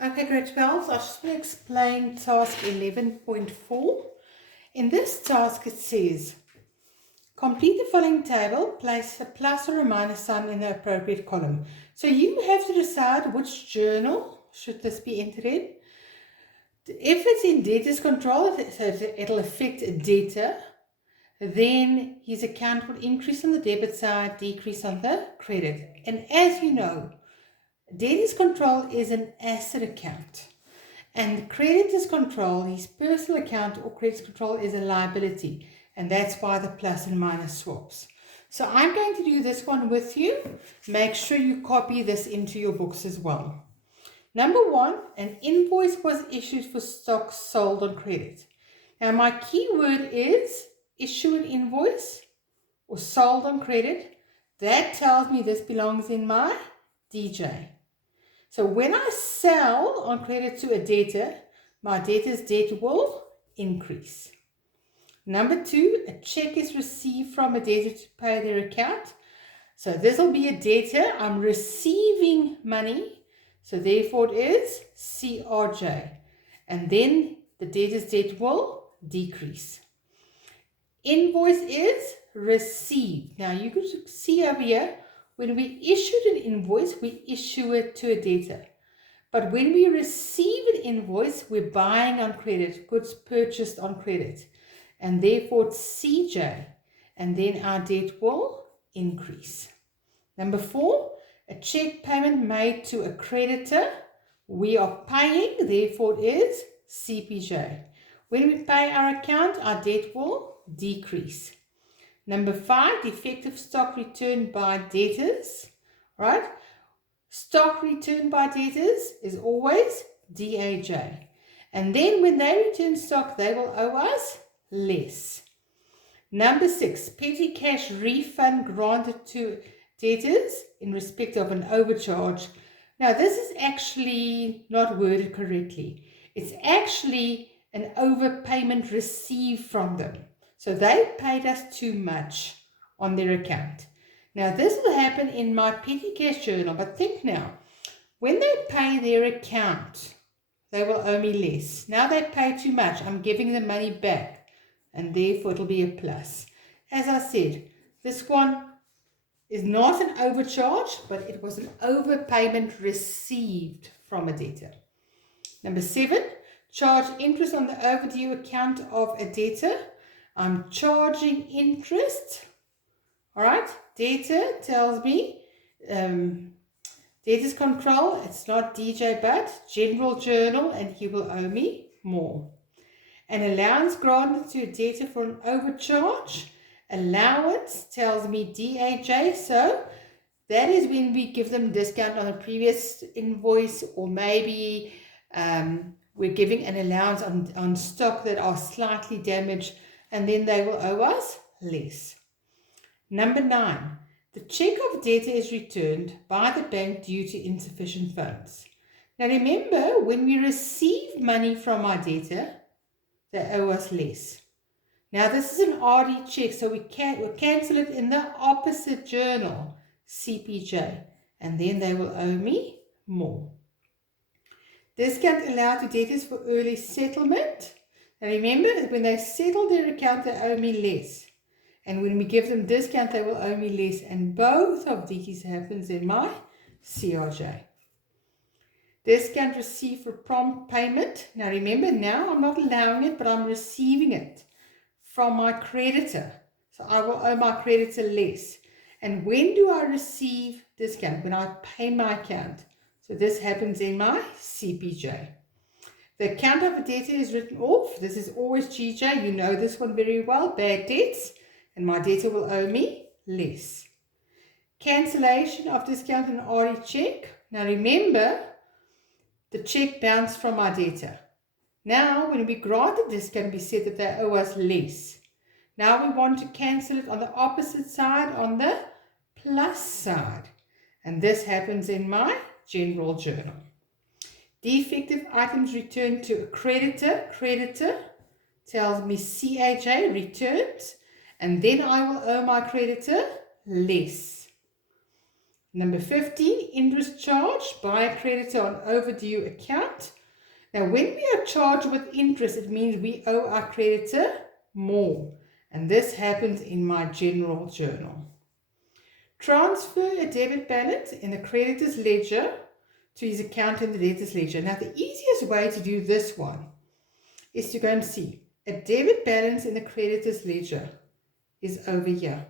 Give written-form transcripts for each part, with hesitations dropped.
Okay, grade 12, I just want to explain task 11.4. In this task it says, complete the following table, place a plus or a minus sign in the appropriate column. So you have to decide which journal should this be entered in. If it's in debtors control, so it'll affect debtor, then his account will increase on the debit side, decrease on the credit. And as you know, debtors control is an asset account. And creditors control, his personal account or creditors control is a liability. And that's why the plus and minus swaps. So I'm going to do this one with you. Make sure you copy this into your books as well. Number one, an invoice was issued for stock sold on credit. Now my key word is issue an invoice or sold on credit. That tells me this belongs in my DJ. So when I sell on credit to a debtor, my debtor's debt will increase. Number two, a check is received from a debtor to pay their account. So this will be a debtor. I'm receiving money. So therefore it is CRJ. And then the debtor's debt will decrease. Invoice is received. Now you can see over here, when we issued an invoice, we issue it to a debtor. But when we receive an invoice, we're buying on credit, goods purchased on credit. And therefore it's CJ. And then our debt will increase. Number four, a check payment made to a creditor. We are paying, therefore it is CPJ. When we pay our account, our debt will decrease. Number five, defective stock returned by debtors, right? Stock returned by debtors is always DAJ. And then when they return stock, they will owe us less. Number six, petty cash refund granted to debtors in respect of an overcharge. Now this is actually not worded correctly. It's actually an overpayment received from them. So they paid us too much on their account. Now this will happen in my petty cash journal, but think now, when they pay their account, they will owe me less. Now they pay too much, I'm giving the money back, and therefore it'll be a plus. As I said, this one is not an overcharge, but it was an overpayment received from a debtor. Number seven, charge interest on the overdue account of a debtor. I'm charging interest. All right, debtor tells me debtor's control, it's not DJ but general journal, and he will owe me more. An allowance granted to a debtor for an overcharge. Allowance tells me DAJ, so that is when we give them discount on a previous invoice, or maybe we're giving an allowance on stock that are slightly damaged, and then they will owe us less. Number nine, the check of debtor is returned by the bank due to insufficient funds. Now remember, when we receive money from our debtor, they owe us less. Now this is an RD check, so we'll cancel it in the opposite journal, CPJ, and then they will owe me more. Discount allowed to debtors for early settlement. Now remember, when they settle their account, they owe me less. And when we give them discount, they will owe me less. And both of these happens in my CRJ. Discount received for prompt payment. Now remember, now I'm not allowing it, but I'm receiving it from my creditor. So I will owe my creditor less. And when do I receive discount? When I pay my account. So this happens in my CPJ. The account of a debtor is written off. This is always GJ. You know this one very well. Bad debts. And my debtor will owe me less. Cancellation of discount and RE check. Now remember, the check bounced from my debtor. Now when we grant the discount, we said that they owe us less. Now we want to cancel it on the opposite side, on the plus side. And this happens in my general journal. Defective items returned to a creditor. Creditor tells me CAJ returns, and then I will owe my creditor less. Number 15, interest charged by a creditor on overdue account. Now, when we are charged with interest, it means we owe our creditor more. And this happens in my general journal. Transfer a debit balance in the creditor's ledger to his account in the debtor's ledger. Now, the easiest way to do this one is to go and see a debit balance in the creditor's ledger is over here.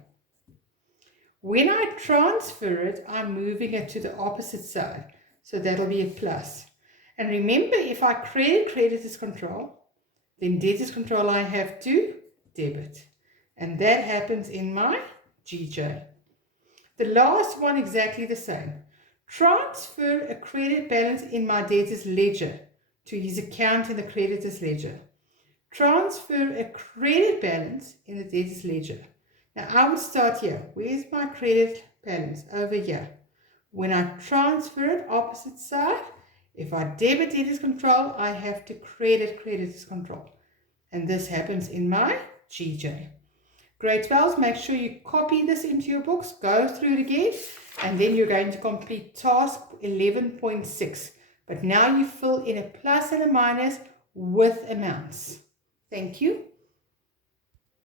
When I transfer it, I'm moving it to the opposite side. So that'll be a plus. And remember, if I credit creditor's control, then debtor's control I have to debit. And that happens in my GJ. The last one exactly the same. Transfer a credit balance in my debtor's ledger to his account in the creditor's ledger. Transfer a credit balance in the debtor's ledger. Now I would start here. Where's my credit balance? Over here. When I transfer it, opposite side, if I debit debtor's control, I have to credit creditor's control. And this happens in my GJ. Grade 12, make sure you copy this into your books, go through it again, and then you're going to complete task 11.6. But now you fill in a plus and a minus with amounts. Thank you.